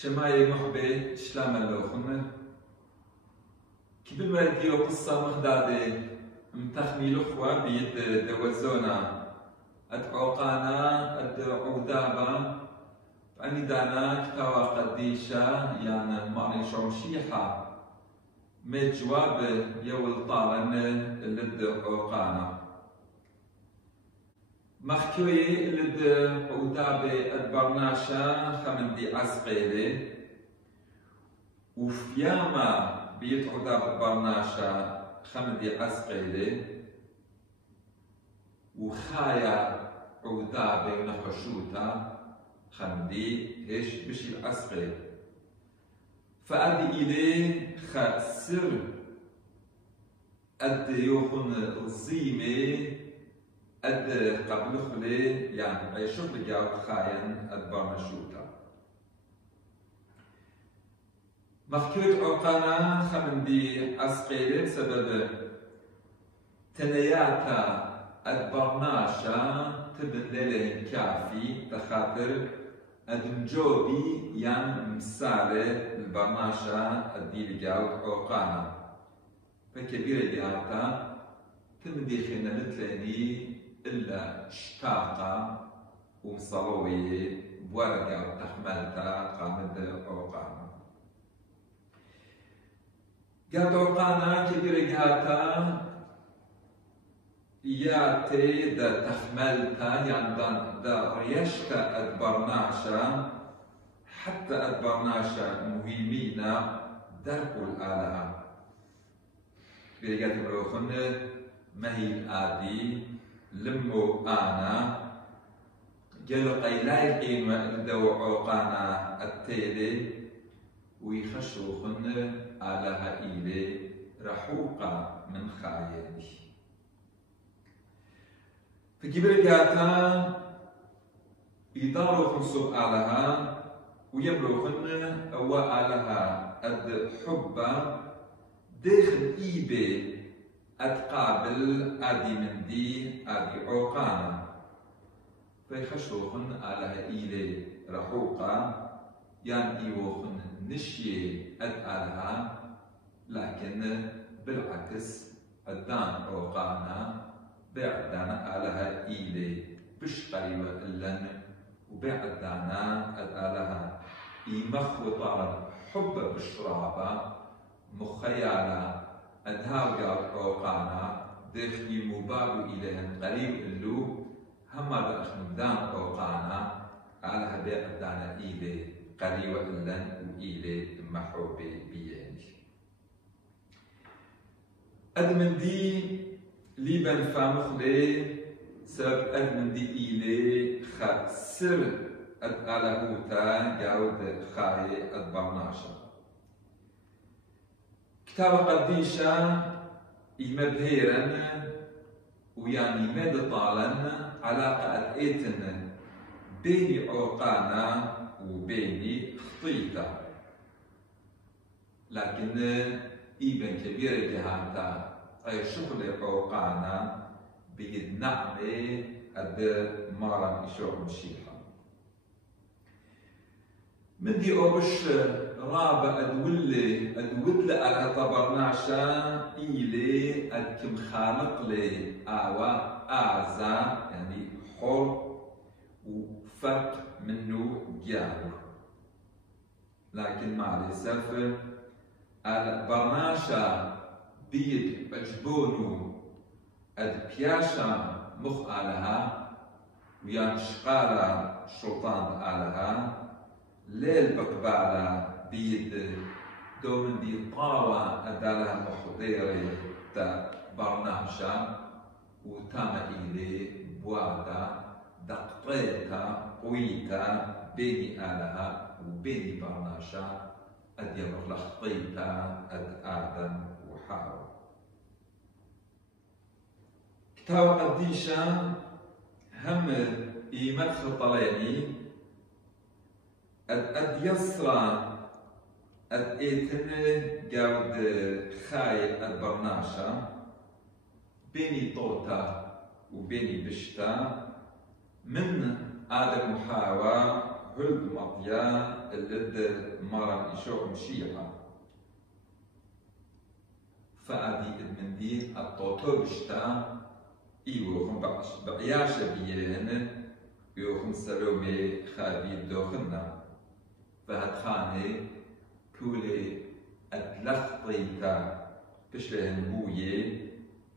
شماي محبي شلام اللوخن كيف المريديو قصة مخدادة متخمي لخوة بيد دوزونا أدعوقانا أدعودابا فأني دانا كتاوى قديشة يعني ماري شمشيحة مجواب يول طالن لدعوقانا مخكوي لد عودابي البرناشا خمندي عسقيلي وفياما بيت عوداب البرناشا خمندي عسقيلي وخايا عودابي نخشوتا خمدي هيش بشي العسقيل فأدي إليه خسر أد يوخن الزيمي أد قبل خلي يعني أي شغل جاو خاين أدبر مشوتا مخكوت عقانا خمندي عسقيلي بسبب تنياتا أدبرناشا تبن ليله كافي تخاطر أدمجوبي يعني مسالة البرناشا الديل جاو عقانا فكبيرة جاوتا تمدي خينا نتلاني إلا اشتاقة ومصلوية بورقة وتحملتها قامت عوقانا قالت عوقانا كبير قالتا ياتي دا تحملتها يعني دا ريشتا أدبرناشا حتى أدبرناشا مهمين دركوا الآلهة كبير قالت بروخن ما هي الآدي لمو أنا قالوا قيلاي قيمة لدو عوقانا التيلي ويخشوا خن آلها إيلي رحوقا من خايلي فكبير قاتا يداروا خنصب آلها ويبرو خن أو آلها أد حبا داخل إيبي أتقابل أدي من دي أدي عوقانا فيخشوخن على إيلي رحوقا يعني إيوخن نشي أدالها لكن بالعكس أدان عوقانا بعدانا على إيلي بشقري وإلن وبعدانا أدالها إيمخ وطارا حب بشرابا مخيالا أدهار قال عوقانا دخلي مبارو إليهن قريب اللو هما دا أخمدان عوقانا على هباء دانا إيلي قريب إلن وإيلي محوبي بياني أدمن دي ليبن فامخلي سبب أدمن دي إيلي خسر على هوتا جاود خاي أدبرناشا كتاب قديشة يمبهيرن ويعني مد طالن علاقة إيتن بيني عوقانا وبيني خطيتا لكن إيبن كبيرة جهاتا أي شغل عوقانا بيد نعمة أد مارا إشوع مشيحة مدي أوش رابع أدولي على طبرناشا إيلي أدكم خالق لي آوا أعزا يعني حر وفرق منه جاو لكن مع الأسف البرناشا بيد أجبونو أدبياشا مخ آلها ويان شقالة شرطان آلها ليل بقبالة بيد دومن دي طاوة أدالها محضيري تا برنامشا وتاما إلي بوادا دقطيتا قويتا بيني آلها وبيني برناشا أد يمر لخطيتا أد آدم وحاوة كتاب قديشا هم إيمت خطليني أد يسرى أد إيتن جاود خاي البرناشا بيني طوتا وبيني بشتا من آدم وحواء هلد مطيا اللد مرن إشوع مشيحة فأدي إدمندي الطوطوشتا إيوخم بعياشة بيين يوخم سلومي خابي دوخنا فهتخاني كولي أتلخطيتا بشلهن بوية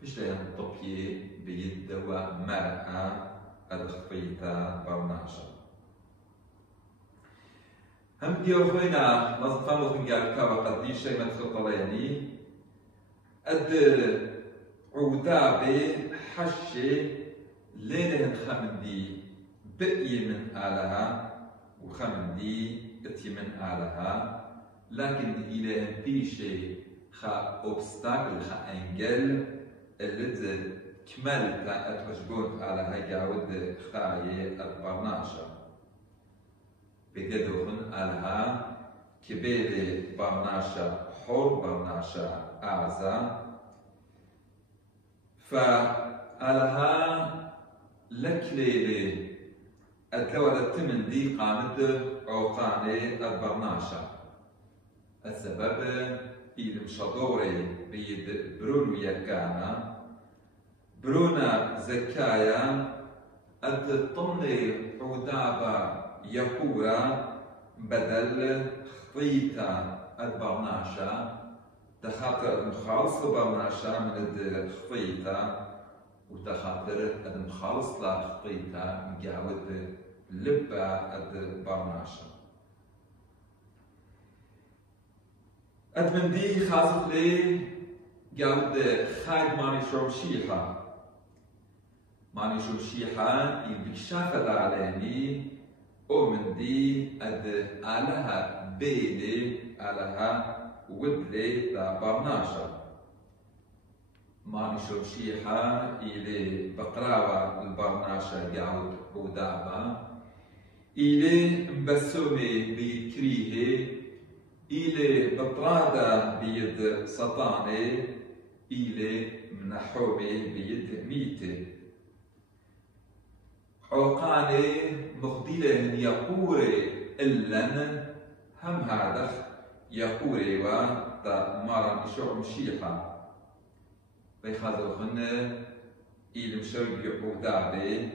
بشلهن طبية بيدوا مرأة أدخطيتا برناشا هم ديوخوينا مصفامو خنقال كاوا قديشة مدخل طلياني أد عودابي حشي ليلهن خمندي بقي من آلها وخمندي اتي من آلها لكن إلهن بيشي خا أوبستاكل خا أنجل اللي كملتا أتوجبون آلها جاود خاية البرناشا بقدوهن آلها كبيري برناشا حور برناشا أعزى فآلها لكليلي الدولة التمن دي قامت عوقاني البرناشا السبب المشادوري بيد برونو يكانا برونا زكايا الطمني عودابا يقورا بدل خطيتا البرناشا تخاطر المخالص البرناشا من الخطيتا وتخاطر المخالص لخطيتا مجاود لبا البرناشا أتمنى خاصة لي جاود خايد ماني شرمشيحة ماني شرمشيحة يبكشافة علاني ومن دي أد آلها بيلي آلها ودلي دا برناشا ماني شرمشيحة إلي بقراوة البرناشا جاود ودابا إلي مبسومي بكريه إلي بطرادة بيد سطاني إلي منحومي بيد ميتي عوقاني مخديلهن يقوري إلن هم هذا يقوري ودا مارن إشوع مشيحة بيخاذوخن إلي مشوق عودابي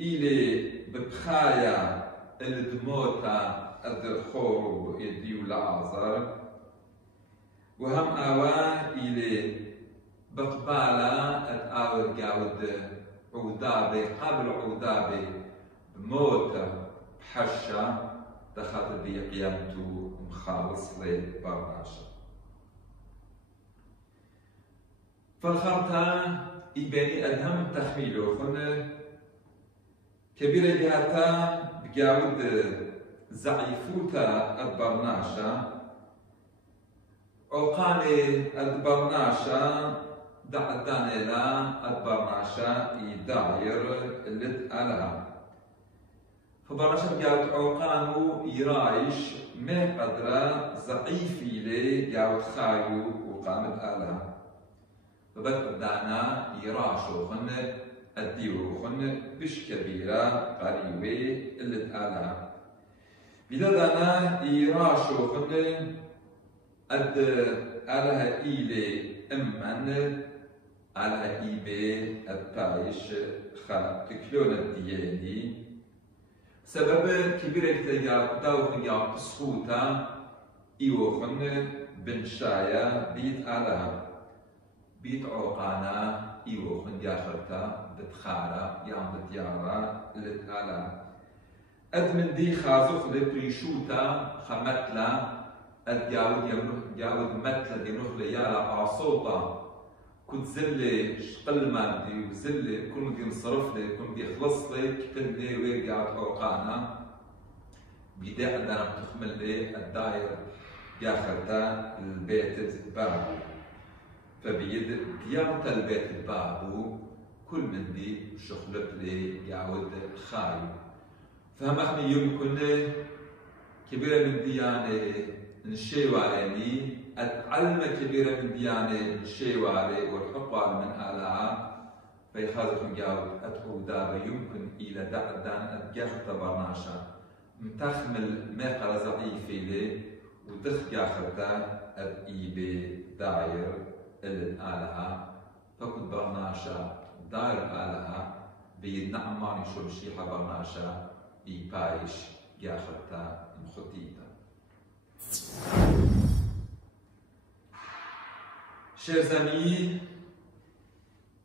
إلي ببخايا الدموتا الخور يديو لعازر وهم آوا إلي بقبالا أتآور جاود عودابي قبل عودابي بموت بحشة دخلت بي قيامتو مخالص لي برناشا فالخرطة إباني أدهم تخميلو خن كبيرة جهتا بجاود زعيفوتا البرناشا عوقاني البرناشا دعداني لا البرناشا يداير اللي تقالها فبرناشا قاعد عوقانو يرايش ما قدرة زعيفي لي قاعد خايو وقامت آلها فبدأنا يراشو خن الديو خن بش كبيرة قريبة اللي تقالها بلادنا يراشو خن أد على إيلي أمن على إيبي الطايش خا تكلون الدياني سبب كبير كتير داوخن يا بسخوتا إيوخن بن شايا بيت علىها بيت عوقانا إيوخن ياخرتا بتخارا يام بتيارا لتعالى أدمن دي خازوخ لبريشوتا خمتلا أدجاود جاود متلا دي نروح ليالا عصوطا كنت زلي شقل مادي وزلي كل دي نصرف لي كل دي خلص لي كتني ويرجع عوقانا بداية أنا تخمل لي الداير ياخرتا البيت بابو فبيد ديارة البيت بابو كل من دي شخلت لي يعود خاي فهم احنا يمكن كبيرة من ديانة نشيوالي أتعلم كبيرة من ديانة نشيوالي والحقوال من آلها فيخاذكم جاود أتعو دار يمكن إلى دعدان أتجاخت برناشا متخمل ما قرزعي فيلي ودخ آخرتا إيبي داير الآلهة فكنت برناشا داير الآلهة بينعماني شمشيحة برناشا إيبايش آخرتا مخطيتا. Chers amis,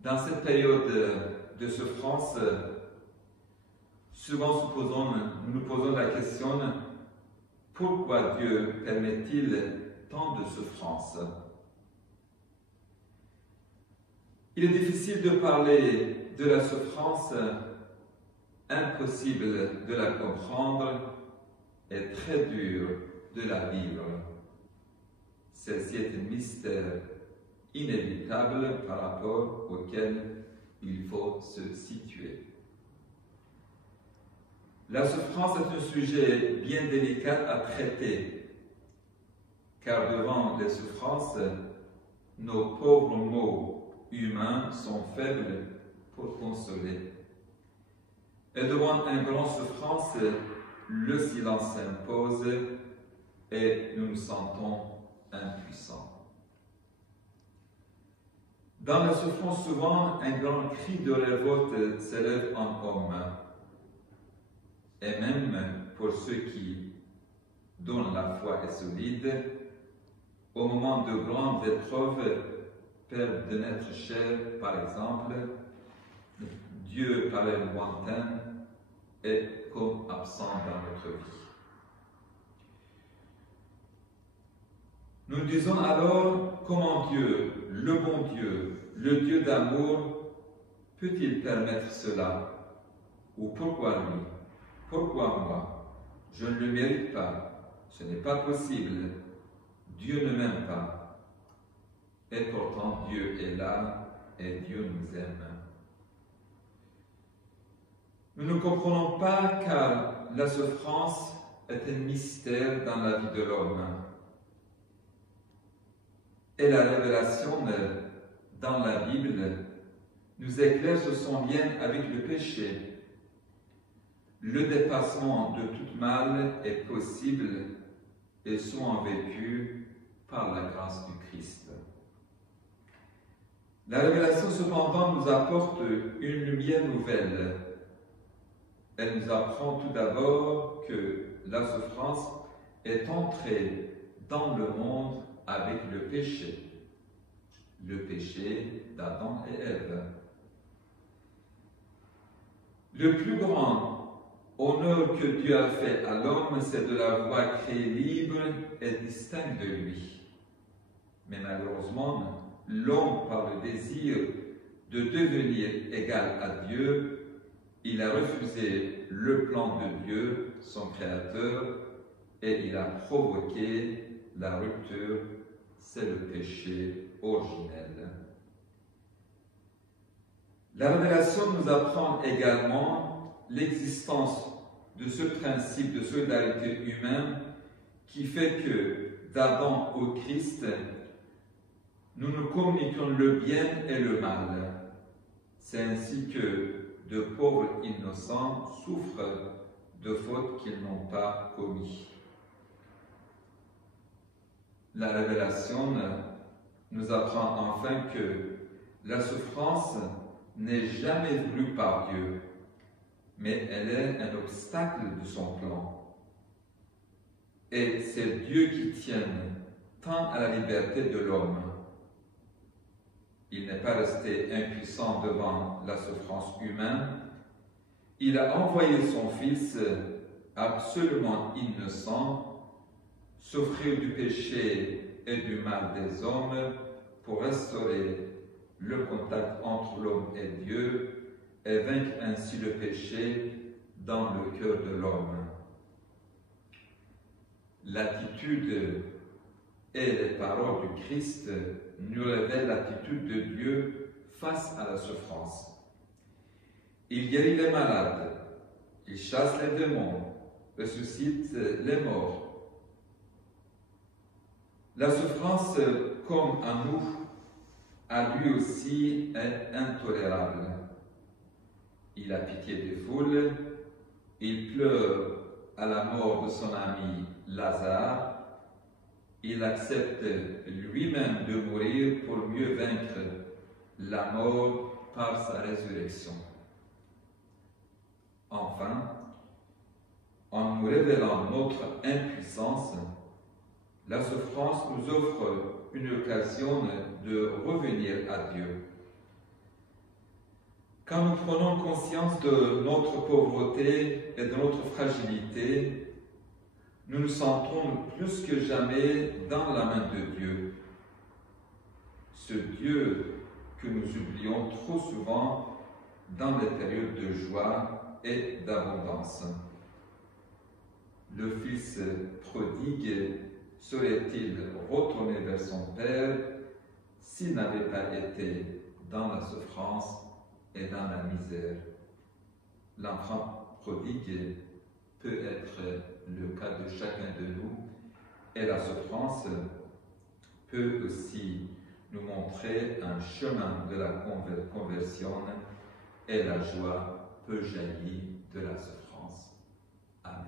dans cette période de souffrance, souvent nous nous posons la question: pourquoi Dieu permet-il tant de souffrance? Il est difficile de parler de la souffrance, impossible de la comprendre et très dur de la vivre. Celle-ci est un mystère inévitable par rapport auquel il faut se situer. La souffrance est un sujet bien délicat à traiter, car devant les souffrances, nos pauvres mots humains sont faibles pour consoler. Et devant une grande souffrance, le silence s'impose et nous nous sentons impuissants. Dans la souffrance, souvent, un grand cri de révolte s'élève en homme. Et même pour ceux dont la foi est solide, au moment de grandes épreuves, perdent de notre chair, par exemple, Dieu paraît lointain et comme absent dans notre vie. Nous disons alors, comment Dieu, le bon Dieu, le Dieu d'amour, peut-il permettre cela? Ou pourquoi lui? Pourquoi moi? Je ne le mérite pas. Ce n'est pas possible. Dieu ne m'aime pas. Et pourtant Dieu est là et Dieu nous aime. Nous ne comprenons pas car la souffrance est un mystère dans la vie de l'homme. Et la révélation dans la Bible nous éclaire sur son lien avec le péché. Le dépassement de tout mal est possible et souvent vécu par la grâce du Christ. La révélation cependant nous apporte une lumière nouvelle. Elle nous apprend tout d'abord que la souffrance est entrée dans le monde avec le péché d'Adam et Ève. Le plus grand honneur que Dieu a fait à l'homme, c'est de l'avoir créé libre et distinct de lui. Mais malheureusement, l'homme, par le désir de devenir égal à Dieu, il a refusé le plan de Dieu, son Créateur, et il a provoqué la rupture. C'est le péché originel. La révélation nous apprend également l'existence de ce principe de solidarité humaine qui fait que d'Adam au Christ, nous nous communiquons le bien et le mal. C'est ainsi que de pauvres innocents souffrent de fautes qu'ils n'ont pas commises. La révélation nous apprend enfin que la souffrance n'est jamais voulue par Dieu, mais elle est un obstacle de son plan. Et c'est Dieu qui tient tant à la liberté de l'homme. Il n'est pas resté impuissant devant la souffrance humaine. Il a envoyé son Fils absolument innocent souffrir du péché et du mal des hommes pour restaurer le contact entre l'homme et Dieu et vaincre ainsi le péché dans le cœur de l'homme. L'attitude et les paroles du Christ nous révèlent l'attitude de Dieu face à la souffrance. Il guérit les malades, il chasse les démons, ressuscite les morts. La souffrance, comme à nous, à lui aussi est intolérable. Il a pitié des foules, il pleure à la mort de son ami Lazare, il accepte lui-même de mourir pour mieux vaincre la mort par sa résurrection. Enfin, en nous révélant notre impuissance, la souffrance nous offre une occasion de revenir à Dieu. Quand nous prenons conscience de notre pauvreté et de notre fragilité, nous nous sentons plus que jamais dans la main de Dieu. Ce Dieu que nous oublions trop souvent dans les périodes de joie et d'abondance. Le Fils prodigue serait-il retourné vers son Père s'il n'avait pas été dans la souffrance et dans la misère? L'enfant prodigue peut être le cas de chacun de nous, et la souffrance peut aussi nous montrer un chemin de la conversion, et la joie peut jaillir de la souffrance. Amen.